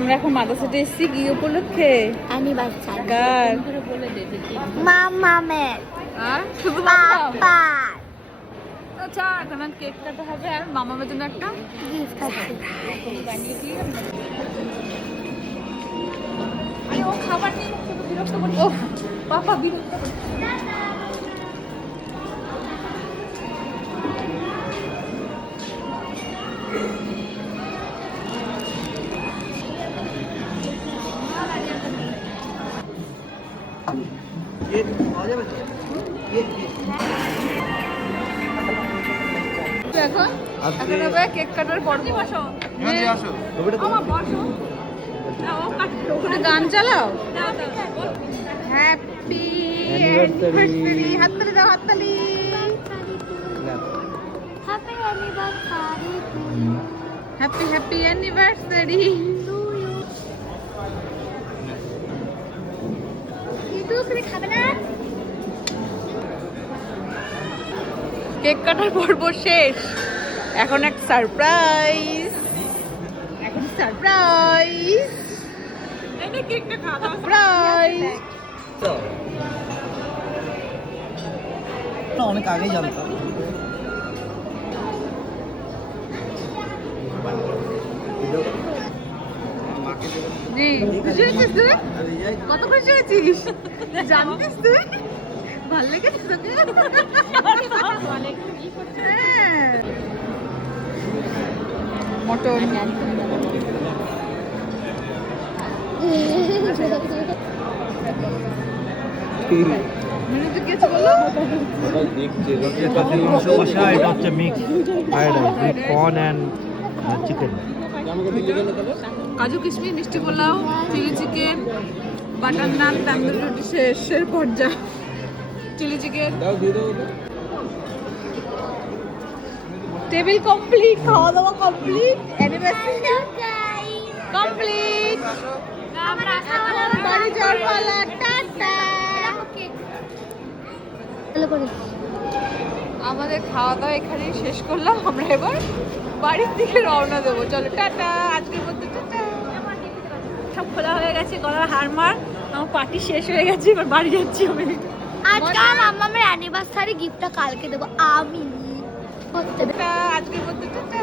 আমরা এখন মাদ্রাসাতে এসেছি কি উপলক্ষে? অ্যানিভার্সারি। কার? মামামের। আর শুধু বাবা। পাপা। আচ্ছা এখন কেক কাটা হবে আর মামামের জন্য একটা গিফট আছে। বানিয়ে দিই। আরে ও খাবার নিয়ে শুধু বিরক্ত করছে। ও পাপা বিরক্ত করছে। এখন এখন হবে কেক কাটার পর্ব। বসো আমার বসো ওখানে গান চালাও। Happy anniversary. হাততালি দাও হাততালি। Happy anniversary to happy happy anniversary. You. ইদু তুমি খাবে না? কেক কাটার পর্ব শেষ। এখন এক সারপ্রাইজ। এখন সারপ্রাইজ। এটা কেকটা খাওয়া দাও। সারপ্রাইজ। না অনেক আগেই জানতাম। জি খুশি হয়েছিস তুই? কত খুশি হয়েছিস? জানতিস তুই? ভাল লেগেছে তোকে? হ্যাঁ। মটন। মেনুতে কি আছে বলো? এটা হচ্ছে mix fried rice with corn and chicken. কাজু কিশমিশ মিষ্টি pulao chilli chicken butter naan tandoori roti শেষের পর্যায়ে চিলি চিকেন টেবিল কমপ্লিট খাওয়া দাওয়া কমপ্লিট অ্যানিভার্সারি কমপ্লিট আমরা খাওয়া দাওয়া বাড়ি যাওয়ার পালা টাটা। আমাদের খাওয়া দাওয়া এখানেই শেষ করলাম। আমরা এবার বাড়ির দিকে রওনা দেবো। চলো টাটা। আজকের মধ্যে টাটা। সব খোলা হয়ে গেছে গলার হারমার। আমার পার্টি শেষ হয়ে গেছে। এবার বাড়ি যাচ্ছি আমি। আজকে মামামের অ্যানিভার্সারি গিফটটা কালকে দেবো আমি। টাটা। আজকের মধ্যে টাটা।